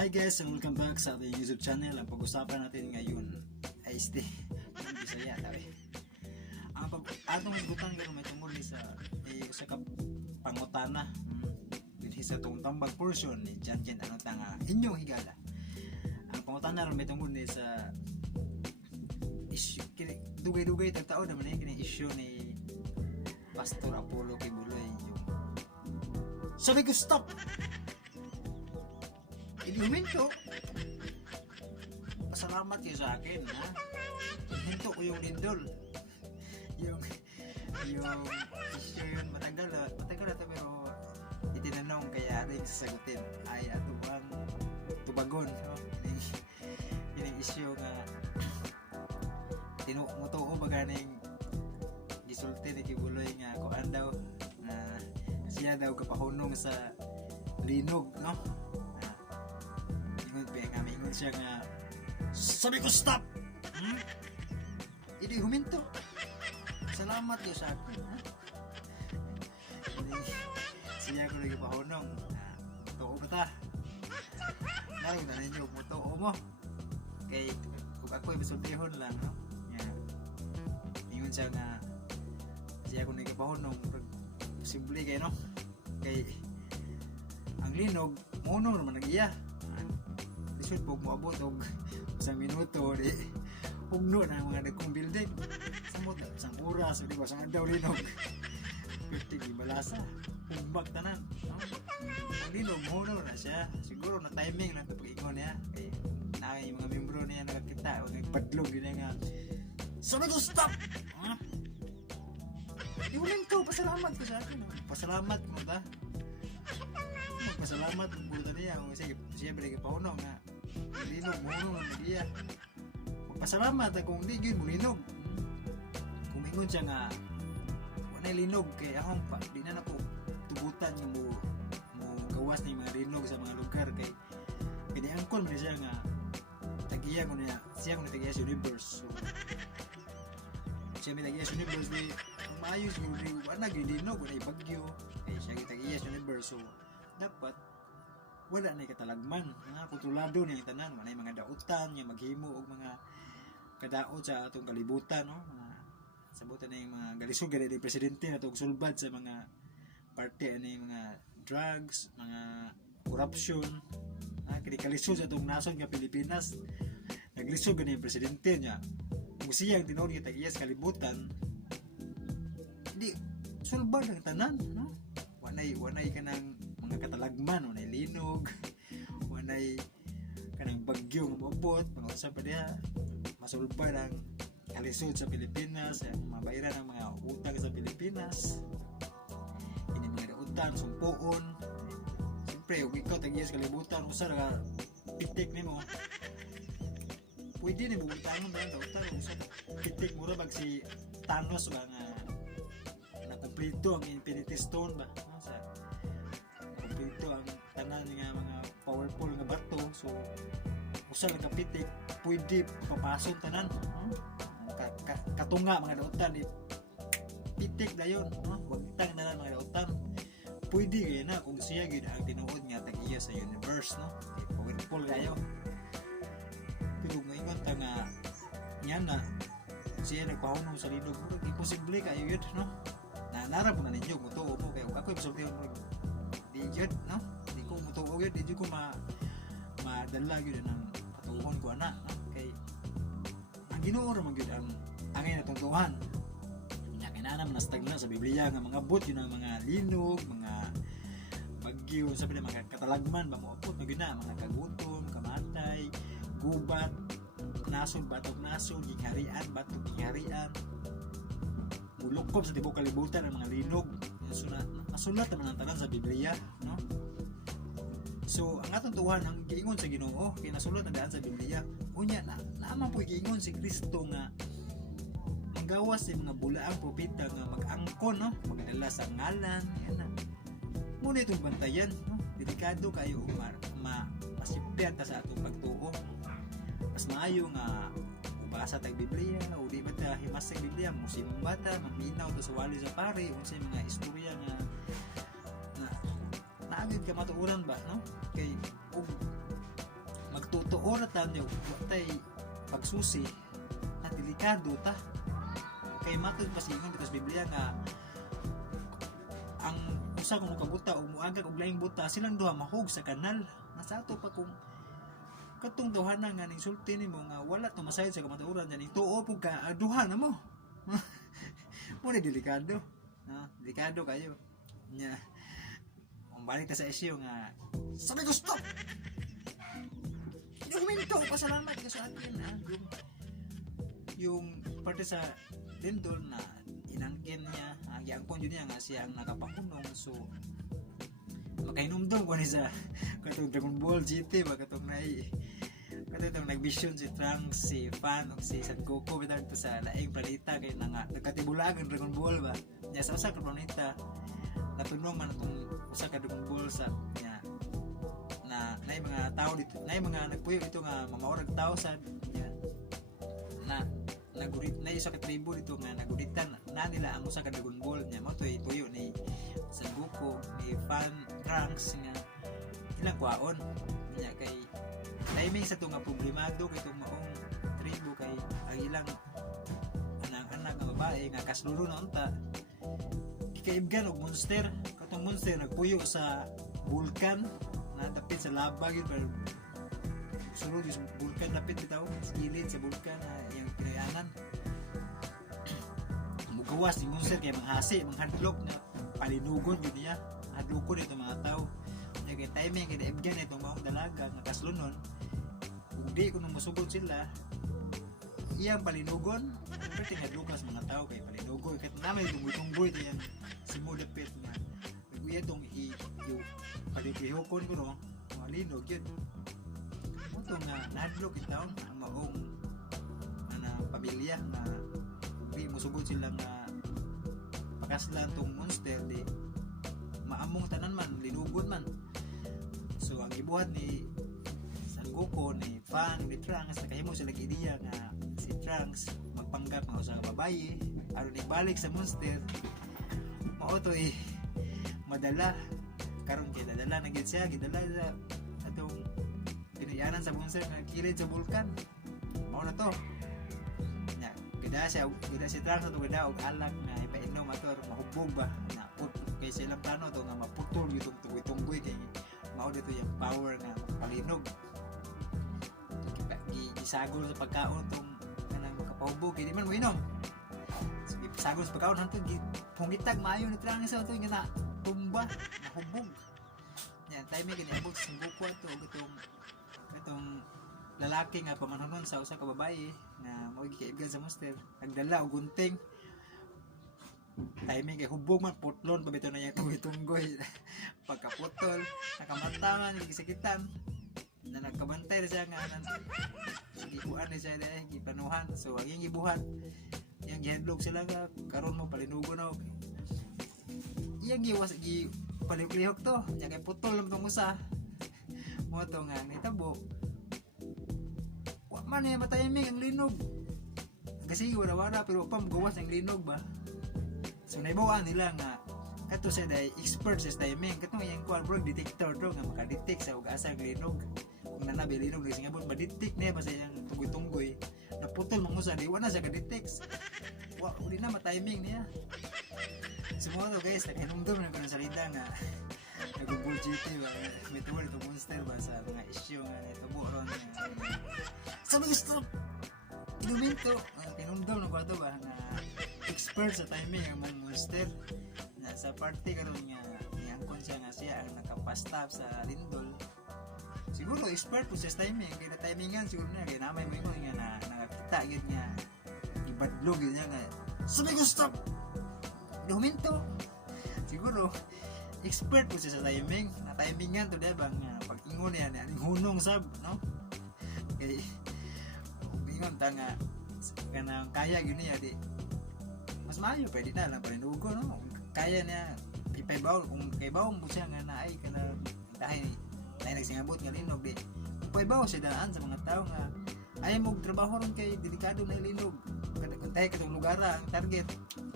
Hi guys, and welcome back sa ating YouTube channel. Ang pag-usapan natin ngayon ay yung Bisaya tabi. Ang atong gutang garo may tungod ni sa usa ka pangutana. Dinhi sa tong tambag portion ni Janjen ano tanga inyong higala. Ang pangutana ron may tungod ni sa issue dugay-dugay tagtao naman kini issue ni Pastor Apollo Kibuloy yung sabi ko stop. Inuminto. Pasalamat kayo sa akin, ha? Hinto ko yung lindol. yung issue yun, matagal na to, pero itinanong kaya rin sasagutin ay ato ang tubagon, no? Yung issue nga tinuo ba ganing gisulti ni Kibuloy nga kuan daw na siya daw kapahunong sa linog, no? Ingon siya nga sabi ko stop. Hindi huminto. Salamat kayo sa akin, ha? Siya ko lagi pahunong totoo ba ta? Naroon na ninyo totoo mo kay kung ako ay masultihon lang, no? Ingon siya nga siya ko lagi pahunong simple kayo, no? Kay ang linog muno naman nag-iya lisod po moabot og isang minuto di ugno na mga dagkong building samot isang oras di ba sang adlaw linog 50 di balasa umbag tanan, no? Ang linog muno na siya siguro na timing lang kapag ingon niya kay naay mga membro niya nakakita o nagpadlog yun nga sabi ko stop, ha? Iwalin ko, pasalamat ko sa akin, pasalamat mo ba? Pasalamat kung buta niya kung siya balik pauno nga linog muno nga niya pasalamat kung di yun mo linog kung ingon siya nga wala linog kay akong pa di na ako tubutan nga mo gawas ng mga linog sa mga lugar kay kiniangkon man siya nga tagiya ko niya siya kung tagiya sa universe so, siya may tagiya sa universe di ang maayos yung wala linog wala bagyo kay siya tagiya sa universe so dapat wala na katalagman nga kontrolado niya yung tanan wala yung mga dautan yung maghimo og mga kadaot sa atong kalibutan, no? Sabutan na yung mga galisog gani ni presidente na itong sulbad sa mga parte na yung mga drugs mga corruption kinikalisod sa itong nason nga Pilipinas naglisod gani yung presidente niya kung siyang tinuod kita iya sa kalibutan hindi sulbad ang tanan, no? Wanay ka ng mga katalagman, wanay linog, wanay kanang bagyo nga maabot, pang-usap pa diha, masulbad ang kalisod sa Pilipinas, mabayaran ang mga utang sa Pilipinas, ini mga utang, sumpuon, siyempre, kung ikaw tag-iya sa kalibutan, usa ka pitik nimo, pwede ni bubutangon ba yung utang, usa pitik mura bag si Thanos ba nga nakumplito ang Infinity Stone ba, sa dito ang tanan nga mga powerful nga bato so usa lang kapitik pwede papasok tanan katunga mga dautan di pitik dayon, no? Wag tang na mga dautan pwede kaya na kung siya gid ang tinuod nga tag-iya sa universe, no? Powerful kayo pero ngayon ta nga yan na siya nagpahunong sa linog imposible kayo yun, no? Nanarap mo na ninyo mutuo mo kaya ako ipasulti mo di jud, no? Di ko mutuo gyud, di ko madala gyud ang patuhon ko ana, no? Kay ang Ginoo ra man gyud ang angay natong tuhan. Nya kinahanglan man nastagna sa Biblia nga mga bot yun ang mga linog, mga bagyo, sabi na mga katalagman ba mo apot na gyud na mga kagutom, kamatay, gubat, nasod batok nasod, gingharian batok gingharian. Mulukop sa tibok kalibutan ang mga linog. Nasulat naman ang tanan sa Biblia, no? So ang atong tuhan ang giingon sa Ginoo kay nasulat na daan sa Biblia unya na naman po giingon si Kristo nga manggawas sa mga bulaang propeta nga mag-angkon, no? Magdala sa ngalan yan na muna itong bantayan, no? Delikado kayo masipyan ta sa atong pagtuo mas maayo nga basa tag Biblia o di ba ta himas sa Biblia musimba ta maminaw to sa wali sa pare unsay mga istorya nga naagid ka matuuran ba, no? Kay tuo na tayo watay pagsusi at delikado ta kay matod pasingon sa Biblia nga ang usa kung kabuta o muagag og laing buta silang duha mahog sa kanal. Nasa ato pa kung katong duha na nga ning sulti nimo nga wala to masayod sa kamatuoran ning tuo pug ka duha na mo. Mo ni delikado. Delikado kayo. Nya. Balik ta sa isyu nga sabi ko stop. Yung minto pasalamat ka sa akin yung parte sa Lindol na inangkin niya ang yangkon yun niya nga siya ang nakapakunong so makainomdom ko ni sa katong Dragon Ball GT ba katong nagvision si Trunks si Fan o si Son Goku bitang to sa laing planeta kay nagkatibulag ang Dragon Ball ba niya sa usa ka planeta natunong man itong usa ka Dragon Ball sa niya na mga tao dito mga nagpuyo dito nga mga orag tao sa niya na nagurit na isa ka tribo dito nga naguritan na nila ang usa ka Dragon Ball niya mo toy tuyo ni Son Goku ni Fan Trunks nga ilang kwaon niya kay timing sa itong problemado kay itong maong tribo kay ang ilang anak nga babae nga kasluro na unta kikaibgan og monster katong monster nagpuyo sa vulkan na dapit sa lava gyud pero sulod yung vulkan dapit bitaw sa gilid sa vulkan yung pinayanan mugawas ni monster kay manghasi manghadlok na palinugon yun niya hadlokon ito mga tao kay timing kay naibgan itong maong dalaga nga kaslunon kung di ko nung masugod sila iyang palinugon pero tinadlukas mga tao kay palinugon kahit naman itong butungboy ito yan simulapit nga iya itong palipihokon ko no malinog yun ito nga nahadlok itaon ang maong pamilya na di musugod sila nga pakaslan tong monster di maamong tanan man linugon man so ang gibuhat ni Son Goku ni Fan ni Trunks nakahimo sila ideya nga si Trunks magpanggap nga usa ka babaye aron ibalik sa monster mao to madala karon kay dadala na gid siya gidala sa atong pinayanan sa monster nga kilid sa bulkan mao na to nya gida si Trunks ato gida og alak na ipainom ato mahubog ba na put kay silang plano to nga maputol itong tunggoy kay mao dito yung power nga palinog gisagol sa pagkaon tong kanang makapahubog kay di man mo inom sige sagol sa pagkaon hantod pungitag maayo ni Trunks ato nga na tumba nahubog yan timing kini abot sa Goku ato itong lalaki nga pamanhonon sa usa ka babae na mao giibgan sa monster nagdala og gunting timing kay hubog man putlon pabito na yung tunggoy pagkaputol nakamataman gisakitan na nagkabantay siya nga gibuan ni siya dahil gipanuhan so ang yung gibuhat yung gihadlok sila nga karon mo palinugo na yung palihok to yung kay putol lang itong usa mo to nga nitabo wa man matayaming ang linog kasi wala pero pa magawas ang linog ba so naibawan nila nga kato sa day expert sa timing katong yang kuan bro detector to nga makadetect sa ug asa ang linog kung nanabi linog ni singabot ma-detect niya ba sa yang tunggoy-tunggoy naputol mo sa di wala sa ka-detect wa uli na ma-timing niya sumo to guys naghinumdum na kanang salita nga nag-Bull GT ba may tuwal itong monster ba sa mga issue nga nitubo ron sabi gusto inumin to hinumdum na ko ba na expert sa timing ang mga monster na sa party karon nga niyangkon siya nga siya ang nakapastap sa Lindol siguro expert po sa timing kaya timingan siguro na kaya namay mo ingon nga na nakakita yun nga ibadlog yun nga sabi ko stop dominto siguro expert po siya sa timing na timingan to diba nga pag ingon yan ang hunong sab no kaya ingon ta nga kanang kaya yun niya di mas maayo pwede na lang palinugo no kaya niya ipaybaw kung kaybaw mo siya nga naay kana dahil nagsingabot nga linog di ipaybaw siya daan sa mga tao nga ay mo trabaho ron kay delikado na linog kung tayo katong lugar ang target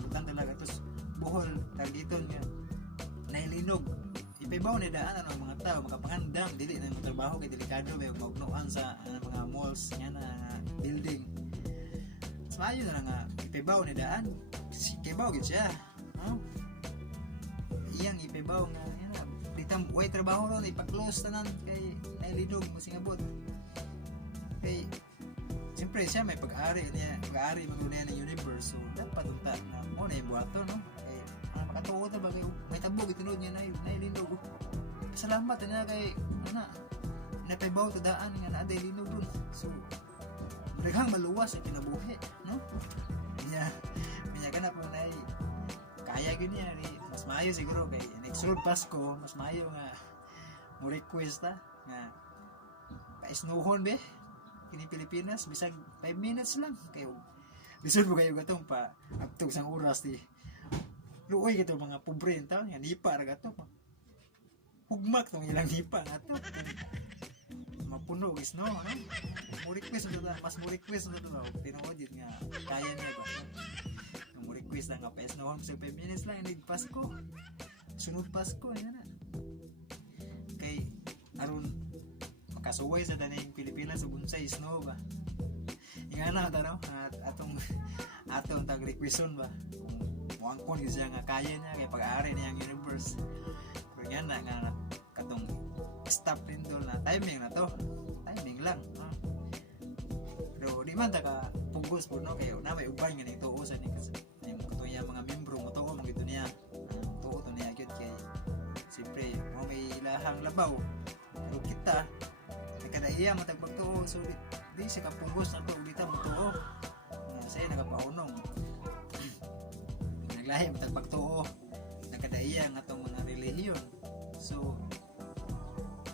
utang talaga tos buhol targeton nga na linog ipabaw ni daan ang mga tao makapangandam dili na trabaho kay delikado ba magnuan sa mga malls nga na building. Mas maayo na nga ipabaw ni daan ipabaw gid siya, no? Iyang ipabaw nga yan na ditang way trabaho ron ipa-close tanan kay lidog mo singabot. Kay siyempre siya may pag-ari niya, pag-ari maguna ng universe, so dapat unta na mo na yung buhato, no? Kay makatuwa ta bagay may tabog itunod niya na lindog. Salamat na kay napabaw ta daan nga na aday lindog dun. So daghang maluwas ang kinabuhi, no? Niya kana po na kaya gyud niya ni mas maayo siguro kay next Pasko mas maayo nga mo request ta nga paisnuhon be kini Pilipinas bisag 5 minutes lang kayo lisod mo kayo gatong pa aptog sang oras di luoy gito mga pobre entaw nga nipa ra gato hugmak tong ilang nipa gato mapuno is no mo request mas mo request mo daw tinuod nga kaya niya ba mo request nga paisnuhon sa 5 minutes lang hindi Pasko sunod Pasko na kay aron makasuway sa daning Pilipinas sa bunsay snow ba nga na ito, no? atong tag requestion ba kung muangkon siya nga kaya niya kay pag-aari niya ang universe pero nga na nga katong stop din doon na timing na to timing lang, no? Pero di man ta ka pugos po, no? Kaya na may uban nga nito usan ni kasi katong yung mga membro mo to mga ito niya tuo to niya gyud kay siyempre mo may ilahang labaw pero kita kada iya matagbagtuo so di sa kapugos na to dita mo tuo say nagapaunong naglahi matagbagtuo kada iya nga tong mga relihiyon so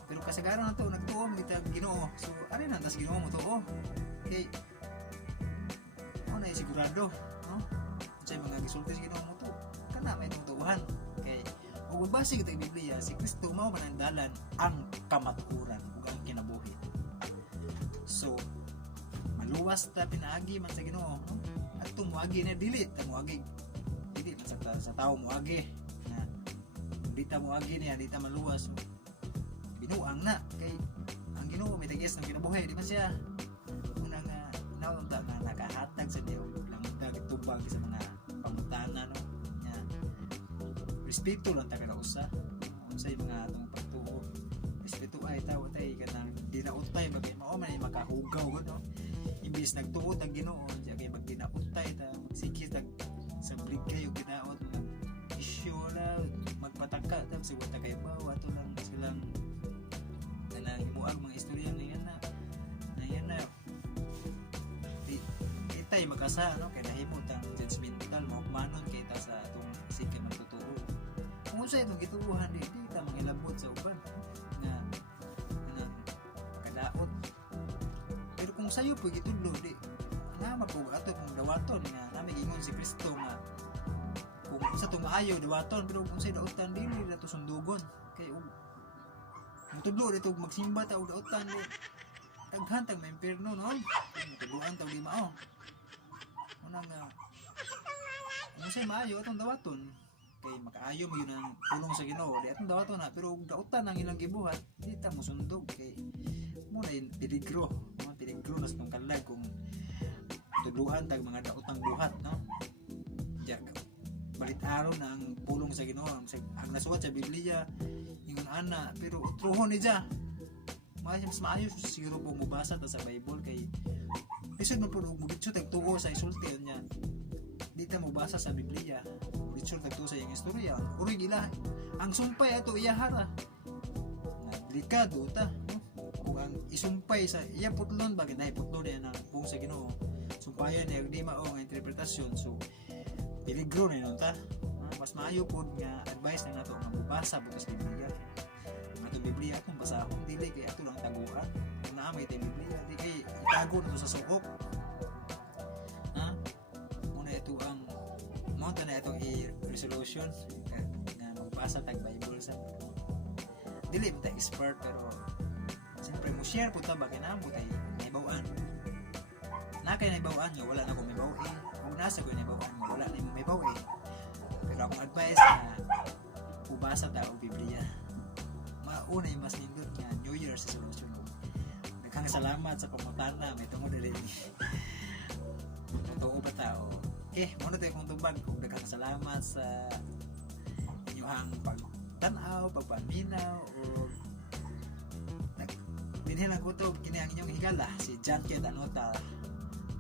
pero kasagaran na to nagtuo mo kita Ginoo so ari na tas Ginoo mo tuo kay na sigurado, no? Sa mga gisulti sa Ginoo mo to kana may tutuhan kay ug base kita Biblia si Kristo mao man ang dalan ang kamatuoran ug ang kinabuhi. So maluwas ta pinaagi man sa Ginoo, no? At tumuagi na dili ta muagi man sa tao muagi na di ta muagi niya di ta maluwas so, binuang na kay ang Ginoo may tagis ng kinabuhi di man siya unang naunta na nakahatag sa Dios lang tubag sa mga pamutana, no? Respeto lang taga usa unsay mga atong pagtuo respeto ay tao tay kanang dinautay bagay mao man makahugaw no imbis nagtuo tag Ginoo diya kay magdinautay ta magsikis tag sa brigay ug ginaot mga isyu la magpataka ta siguro ta kay bawa ato lang silang na himuang mga istorya na yan na itay magasa, no? Kaya nahimot ang judgmental mahumanon kay ta sa atong sige magtuturo kung sa itong gituuhan di ta mangilabot sa uban na kadaot pero kung sayo po gitudlo di na mapug ato kung dawaton nga nami gingon si Kristo nga kung sa itong maayo dawaton pero kung sa dautan dili na to sundugon kay mutudlo dito magsimba ta og dautan di taghantag may impierno noon mutudloan ta di mao unang kung sa maayo atong dawaton kay makaayo mo yun ang tulong sa Ginoo di atong dawaton na pero dautan ang ilang gibuhat di ta mo sundog kay mo na peligro na sa tong kalag kung tudluan tag mga daotang buhat, no? Diyan balit araw na ang pulong sa Ginoo ang nasuwat sa Biblia ingon ana pero utruhon ni Diya mas maayo siguro po mubasa ta sa Bible kay isod mo po mugitso tag tuo sa isulti niya di ta mubasa sa Biblia mugitso tag tuo sa iyang istorya uri gila ang sumpay ato iyahara na delikado ta, no? Kung ang isumpay sa iya putlon bagay dahil putlon niya ng pung sa Ginoo sumpayan niya di mao nga interpretasyon so peligro na yun ta mas maayo po nga advice na nato nga mubasa bukas Biblia ang ato Biblia atong basahon dili kay ato lang taguan kung naa may Biblia di kay itago na to sa suok muna ito ang monta na itong resolution nga magbasa tag Bible sa dili ta expert pero siyempre mo share po ta bagay na mo tay naibawan na kay naibawan nga wala na ko maibaw kung nasa ko naibawan nga wala na maibaw pero akong advice na ubasa ta og Biblia maunay mas nindot nga New Year's resolution. Daghang salamat sa pamutana, may tungod din. Totoo ba tao? Muna tayo kong tubag kung daghang salamat sa inyong pagtanaw, pagpaminaw, o dinhilang kutob kini ang inyong higala si John K. Danuta.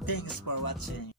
Thanks for watching.